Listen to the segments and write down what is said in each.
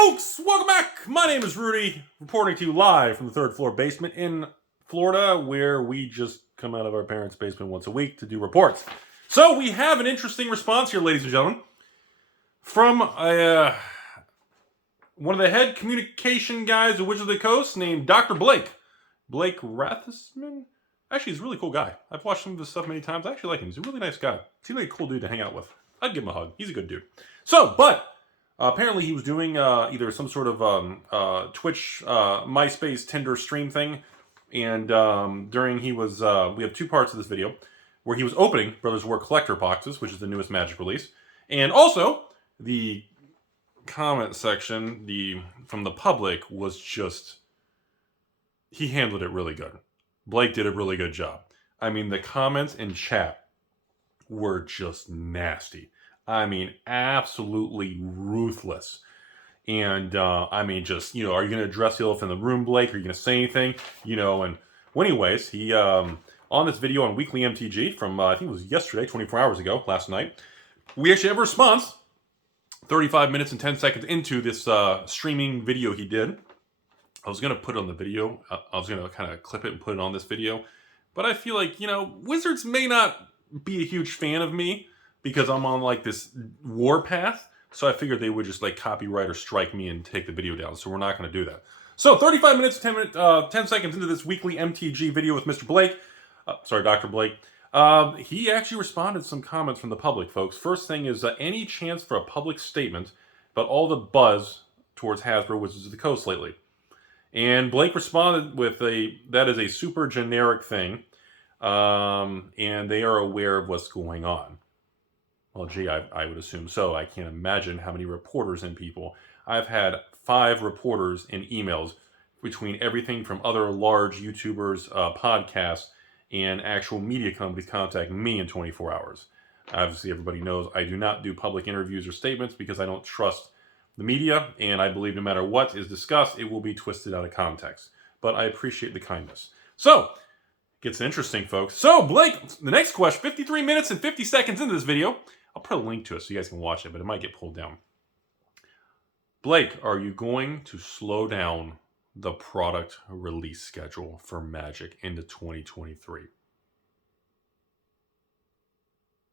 Folks, welcome back. My name is Rudy, reporting to you live from the third floor basement in Florida, where we just come out of our parents' basement once a week to do reports. So we have an interesting response here, ladies and gentlemen, from one of the head communication guys at Wizards of the Coast named Dr. Blake. Blake Rathesman? Actually, he's a really cool guy. I've watched some of his stuff many times. I actually like him. He's a really nice guy. Seems like a cool dude to hang out with. I'd give him a hug. He's a good dude. So, but apparently he was doing either some sort of Twitch, MySpace, Tinder stream thing. And during he was, we have two parts of this video where he was opening Brothers War Collector boxes, which is the newest Magic release. And also, the comment section from the public was just, he handled it really good. Blake did a really good job. I mean, the comments in chat were just nasty. I mean, absolutely ruthless. And, I mean, just, are you going to address the elephant in the room, Blake? Are you going to say anything? And well, anyways, he, on this video on Weekly MTG from, I think it was yesterday, 24 hours ago, last night, we actually have a response 35 minutes and 10 seconds into this streaming video he did. I was going to put it on the video. I was going to kind of clip it and put it on this video. But I feel like, Wizards may not be a huge fan of me because I'm on like this war path. So I figured they would just like copyright or strike me and take the video down. So we're not going to do that. So 35 minutes, 10 seconds into this Weekly MTG video with Mr. Blake. Dr. Blake. He actually responded to some comments from the public, folks. First thing is any chance for a public statement about all the buzz towards Hasbro Wizards of the Coast lately? And Blake responded with that is a super generic thing, and they are aware of what's going on. Well, gee, I would assume so. I can't imagine how many reporters and people. I've had 5 reporters in emails between everything from other large YouTubers, podcasts, and actual media companies contacting me in 24 hours. Obviously, everybody knows I do not do public interviews or statements because I don't trust the media, and I believe no matter what is discussed, it will be twisted out of context. But I appreciate the kindness. So, it gets interesting, folks. So, Blake, the next question, 53 minutes and 50 seconds into this video. I'll put a link to it so you guys can watch it, but it might get pulled down. Blake, are you going to slow down the product release schedule for Magic into 2023?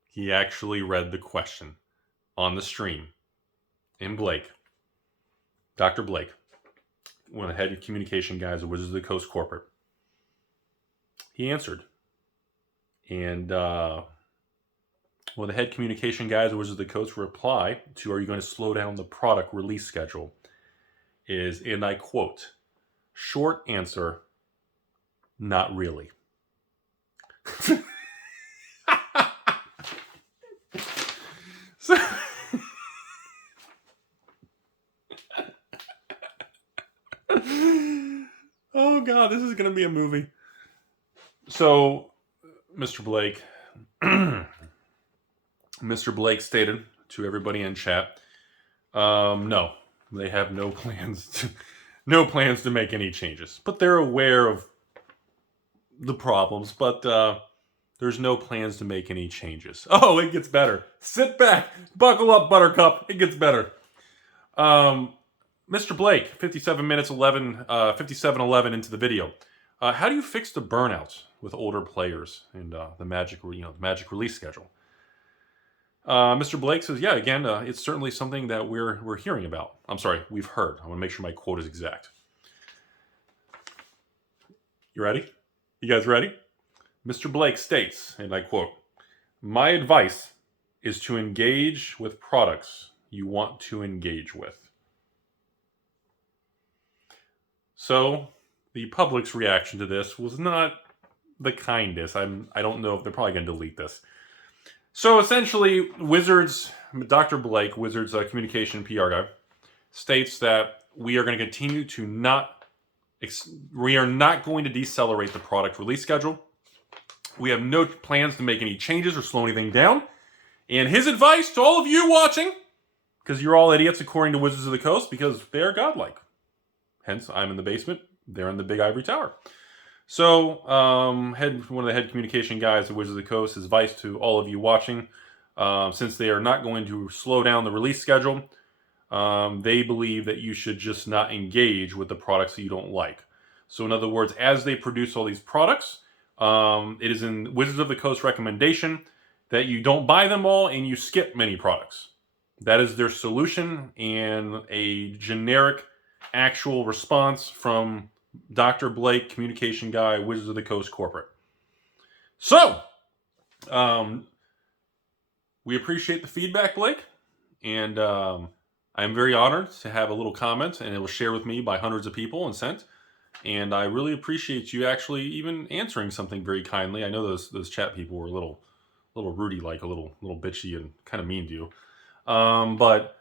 He actually read the question on the stream. And Blake, Dr. Blake, one of the head communication guys at Wizards of the Coast Corporate, he answered. And one of the head communication guys at Wizards of the Coast reply to, are you going to slow down the product release schedule? Is, and I quote, short answer, not really. So, oh God, this is going to be a movie. So, Mr. Blake, Mr. Blake stated to everybody in chat, no, they have no plans to make any changes, but they're aware of the problems, but there's no plans to make any changes. Oh, it gets better. Sit back, buckle up, Buttercup. It gets better. Mr. Blake, 57 minutes 57:11 into the video. How do you fix the burnout with older players and the Magic, Magic release schedule? Mr. Blake says, yeah, again, it's certainly something that we're hearing about. I'm sorry, we've heard. I want to make sure my quote is exact. You ready? You guys ready? Mr. Blake states, and I quote, my advice is to engage with products you want to engage with. So, the public's reaction to this was not the kindest. I don't know if they're probably going to delete this. So essentially, Wizards, Dr. Blake, Wizards communication PR guy, states that we are going to continue to we are not going to decelerate the product release schedule. We have no plans to make any changes or slow anything down. And his advice to all of you watching, because you're all idiots according to Wizards of the Coast, because they are godlike. Hence, I'm in the basement, they're in the big ivory tower. So, one of the head communication guys at Wizards of the Coast, his advice to all of you watching, since they are not going to slow down the release schedule, they believe that you should just not engage with the products that you don't like. So in other words, as they produce all these products, it is in Wizards of the Coast recommendation that you don't buy them all and you skip many products. That is their solution and a generic actual response from Dr. Blake, communication guy, Wizards of the Coast corporate. So, we appreciate the feedback, Blake, and I'm very honored to have a little comment, and it was shared with me by hundreds of people and sent. And I really appreciate you actually even answering something very kindly. I know those chat people were a little Rudy-like, a little bitchy and kind of mean to you. But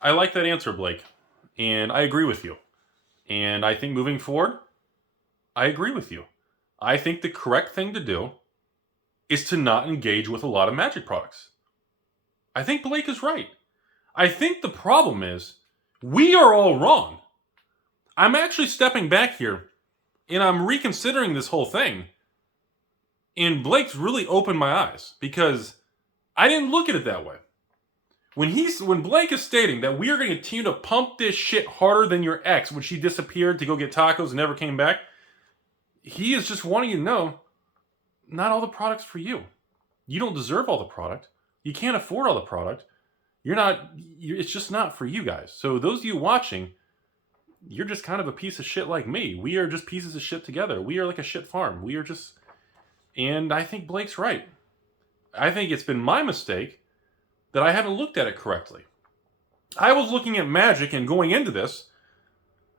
I like that answer, Blake, and I agree with you. And I think moving forward, I agree with you. I think the correct thing to do is to not engage with a lot of Magic products. I think Blake is right. I think the problem is we are all wrong. I'm actually stepping back here and I'm reconsidering this whole thing. And Blake's really opened my eyes because I didn't look at it that way. When Blake is stating that we are going to continue to pump this shit harder than your ex when she disappeared to go get tacos and never came back, he is just wanting you to know, not all the product's for you. You don't deserve all the product. You can't afford all the product. It's just not for you guys. So those of you watching, you're just kind of a piece of shit like me. We are just pieces of shit together. We are like a shit farm. And I think Blake's right. I think it's been my mistake that I haven't looked at it correctly. I was looking at Magic and going into this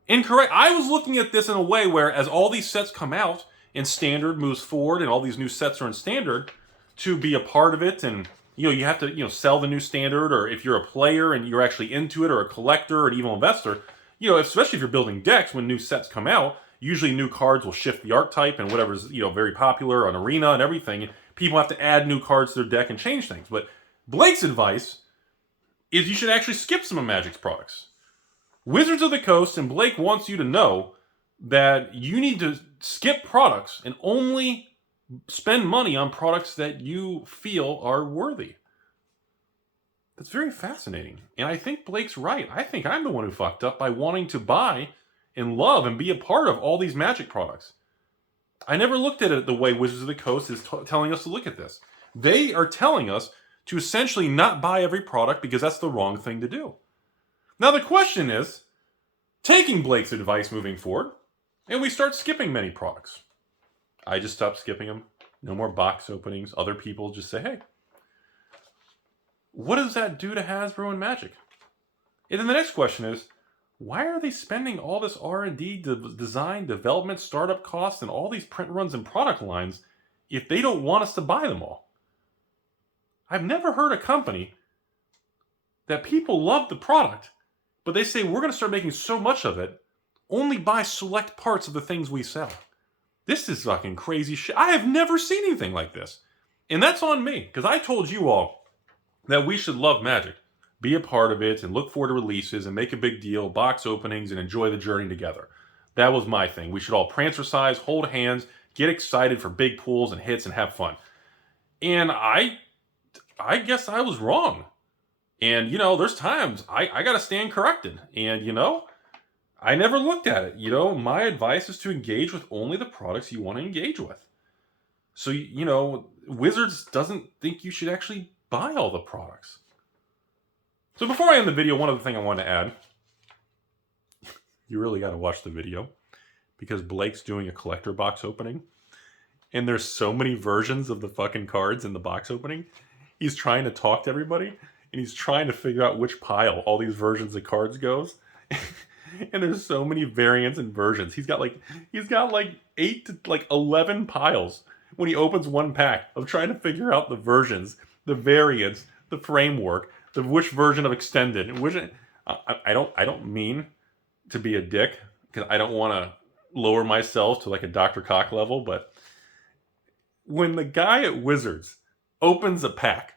incorrect. I was looking at this in a way where as all these sets come out and Standard moves forward and all these new sets are in Standard, to be a part of it, and you have to sell the new Standard, or if you're a player and you're actually into it, or a collector or an evil investor, especially if you're building decks when new sets come out, usually new cards will shift the archetype and whatever's very popular on Arena and everything. People have to add new cards to their deck and change things. But Blake's advice is you should actually skip some of Magic's products. Wizards of the Coast and Blake wants you to know that you need to skip products and only spend money on products that you feel are worthy. That's very fascinating. And I think Blake's right. I think I'm the one who fucked up by wanting to buy and love and be a part of all these Magic products. I never looked at it the way Wizards of the Coast is telling us to look at this. They are telling us to essentially not buy every product because that's the wrong thing to do. Now the question is, taking Blake's advice moving forward, and we start skipping many products. I just stopped skipping them. No more box openings. Other people just say, hey, what does that do to Hasbro and Magic? And then the next question is, why are they spending all this R&D, design, development, startup costs, and all these print runs and product lines if they don't want us to buy them all? I've never heard a company that people love the product, but they say we're going to start making so much of it, only buy select parts of the things we sell. This is fucking crazy shit. I have never seen anything like this. And that's on me, because I told you all that we should love Magic, be a part of it, and look forward to releases, and make a big deal, box openings, and enjoy the journey together. That was my thing. We should all prancer-size, hold hands, get excited for big pulls and hits, and have fun. And I guess I was wrong. And, there's times I got to stand corrected. And, I never looked at it. My advice is to engage with only the products you want to engage with. So, Wizards doesn't think you should actually buy all the products. So before I end the video, one other thing I want to add. You really got to watch the video because Blake's doing a collector box opening. And there's so many versions of the fucking cards in the box opening. He's trying to talk to everybody, and he's trying to figure out which pile all these versions of cards goes. And there's so many variants and versions. He's got like 8 to 11 piles when he opens one pack of trying to figure out the versions, the variants, the framework, which version of extended, and which I don't mean to be a dick because I don't want to lower myself to like a Dr. Cock level, but when the guy at Wizards opens a pack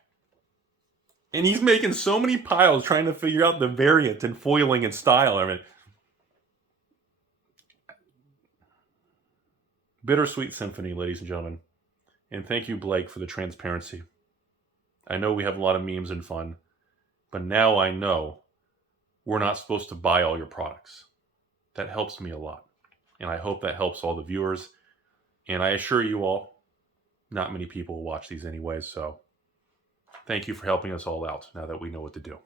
and he's making so many piles trying to figure out the variant and foiling and style, I mean, bittersweet symphony, ladies and gentlemen. And thank you, Blake, for the transparency. I know we have a lot of memes and fun, but now I know we're not supposed to buy all your products. That helps me a lot. And I hope that helps all the viewers. And I assure you all, not many people will watch these anyways. So thank you for helping us all out now that we know what to do.